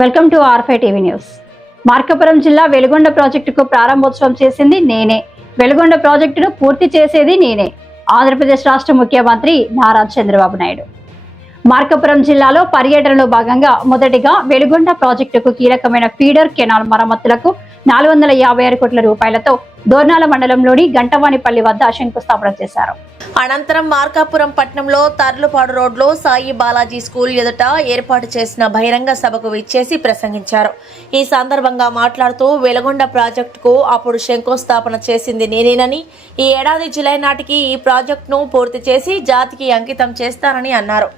Welcome to R five TV news. Markapuram జిల్లా వెలుగొండ ప్రాజెక్టుకు ప్రారంభోత్సవం చేసింది నేనే. వెలుగొండ ప్రాజెక్టును పూర్తి చేసేది నేనే. ఆంధ్రప్రదేశ్ రాష్ట్ర ముఖ్యమంత్రి నారా చంద్రబాబు నాయుడు మార్కాపురం జిల్లాలో పర్యటనలో భాగంగా మొదటిగా వెలుగొండ ప్రాజెక్టుకు కీలకమైన ఫీడర్ కెనాల్ మరమ్మతులకు 456 కోట్ల రూపాయలతో దోర్నాల మండలంలోని గంటవానిపల్లి వద్ద శంకుస్థాపన చేశారు. అనంతరం మార్కాపురం పట్టణంలో తర్లుపాడు రోడ్లో సాయి బాలాజీ స్కూల్ ఎదుట ఏర్పాటు చేసిన బహిరంగ సభకు విచ్చేసి ప్రసంగించారు. ఈ సందర్భంగా మాట్లాడుతూ వెలుగొండ ప్రాజెక్టుకు అప్పుడు శంకుస్థాపన చేసింది నేనేనని, ఈ ఏడాది జూలై నాటికి ఈ ప్రాజెక్టును పూర్తి చేసి జాతికి అంకితం చేస్తానని అన్నారు.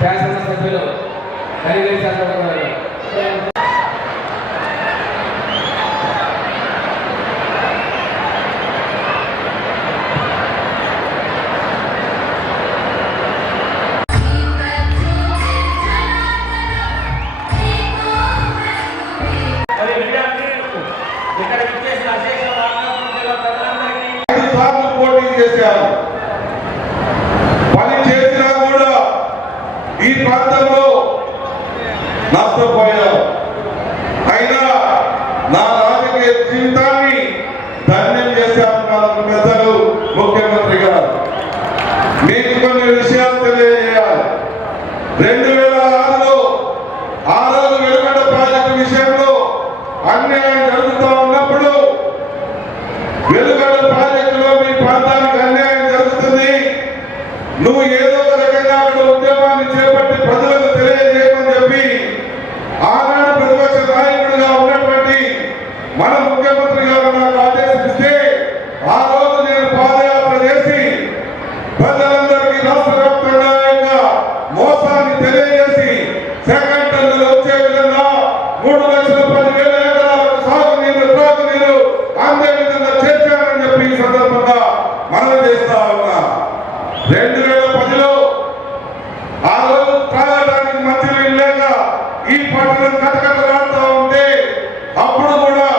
శాసనసభ్యులు కలిగిన శాసనసభ్యులు పోటీ చేశారు. పని చేసినా కూడా ఈ ప్రాంతంలో నష్టపోయారు. అయినా నా రాజకీయ జీవితాన్ని ధన్యం చేశారు మన పెద్దలు ముఖ్యమంత్రి గారు. మీకు కొన్ని విషయాలు తెలియజేయాలి. 2006లో ఆ రోజు వెలుగొండ ప్రాజెక్టు విషయంలో అన్యాయం జరుగుతూ ఉన్నప్పుడు వెలుగొండ ప్రాజెక్టులో మీ ప్రాంతానికి అన్యాయం జరుగుతుంది, నువ్వు ఏదో ఒక రకంగా అక్కడ ఉద్యమాన్ని చేపట్టి ప్రజలకు తెలియజేయమని చెప్పి ఆనాడు ప్రతిపక్ష నాయకుడిగా ఉన్నటువంటి మన ముఖ్యమంత్రి గారు నాకు ఆదేశిస్తే ఆ రోజు నేను పాదయాత్ర చేసి ప్రజలందరికీ రాష్ట్ర వ్యాప్తంగా యొక్క మోసాన్ని తెలియజేసి సెకండ్ టన్నులు వచ్చే విధంగా 3,10,000 ఎకరాలకు సాగునీరు త్రాగునీరు అందే విధంగా చేశానని చెప్పి ఈ సందర్భంగా మనవి చేస్తా ఉన్నా. 2010లో ఆ రోజు త్రాగడానికి మంచినీళ్ళు లేక ఈ పట్టణం కటకటలాడుతూ ఉంటే అప్పుడు కూడా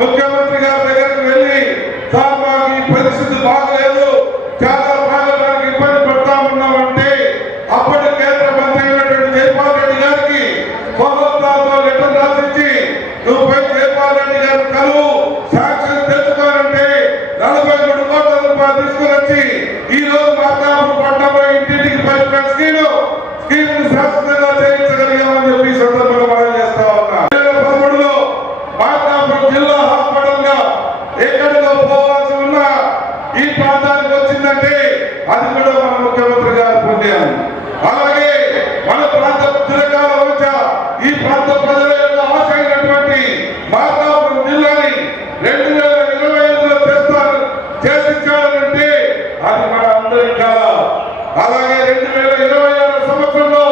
ముఖ్యమంత్రి గారి దగ్గరికి వెళ్ళి సార్ మాకు ఈ పరిస్థితి బాగలేదు, చాలా త్రాగడానికి ఇబ్బంది పడతా ఉన్నామంటే అప్పటి కేంద్ర మంత్రి అయినటువంటి జైపాల్ రెడ్డి గారికి ప్రభుత్వంతో లెటర్ రాసిచ్చి నువ్వు పోయి జైపాల్ రెడ్డి గారిని కలువు, శాంక్షన్ తెచ్చుకోవాలంటే 43 కోట్ల రూపాయలు తీసుకుని వచ్చి ఈ రోజు మార్కాపురం పట్టణంలో ఇంటింటికి పైన స్కీమ్ శాశ్వతంగా చేయించగలిగామని చెప్పి ఈ సందర్భంగా మనం చేస్తా ఉన్నా. 2013లో మార్కాపురం జిల్లా హాస్పిటల్ గా ఎక్కడికో పోవాల్సి ఉన్న ఈ ప్రాంతానికి వచ్చిందంటే అది కూడా మన ముఖ్యమంత్రి గారు పొందాము. అలాగే మన ప్రాంత చిరకాల వంచ ఈ ప్రాంత ప్రజల యొక్క ఆశ అయినటువంటి మార్కాపురం జిల్లాని 2025లో చేసించాలంటే అది మన అందరి కాల. అలాగే 2026 సంవత్సరంలో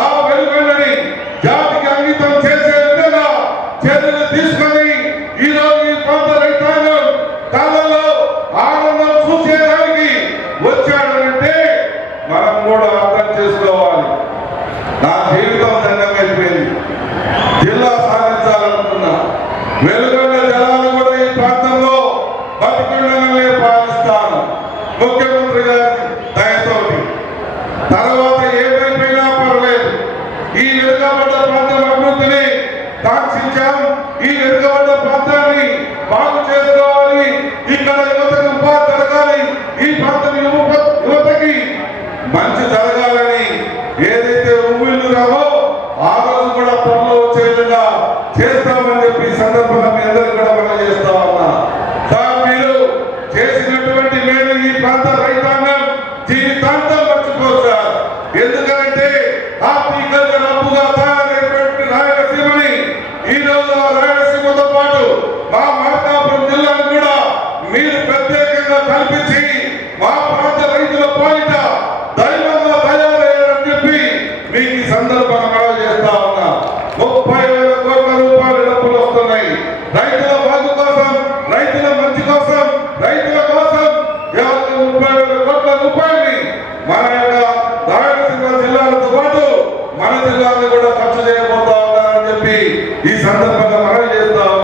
ఆ వెలుగొండని జాతికి అంకితం చేసే విధంగా చర్యలు తీసుకొని ఈ రోజు ఈ ప్రాంత రైతాంగం కళ్ళలో ఆనందం చూసేదానికి వచ్చాడంటే మనం కూడా అర్థం చేసుకోవాలి. నా జీవితం దండం అయిపోయింది. జిల్లా సాధించాలి ముఖ్యమంత్రి గారి దయతోటి. తర్వాత ఏమైపోయినా పర్వాలేదు, ఈ వెనుకబడ్డ ప్రాంతం అభివృద్ధిని కాంక్షించాం. ఈ వెనుకబడ్డ ప్రాంతాన్ని బాగు చేసుకోవాలి, ఇక్కడ యువతకు ఉపాధి జరగాలి, ఈ ప్రాంతం యువతకి మంచి జరగాలని ఏదైతే ఊళ్ళు రావో ఆ రోజు కూడా త్వరలో వచ్చే విధంగా చేస్తామని చెప్పి ఈ సందర్భంగా మీ అందరికీ కూడా మనం చేస్తా ఉన్నా. సార్, మీరు చేసినటువంటి మేలు ఈ ప్రాంత రైతాంగం జీవితాంతం మర్చిపోరు సార్. ఎందుకంటే ఆర్థికంగా అప్పుగా తయారైనటువంటి రాయలసీమని ఈ రోజు ఆ రాయలసీమతో పాటు మా మార్కాపురం జిల్లాను కూడా మీరు ప్రత్యేకంగా కల్పించి మా ప్రాంత రైతుల పాలిట దైవంగా తయారయ్యారని చెప్పి మీకు ఈ సందర్భంగా మనం చేస్తా ఉన్నా. 30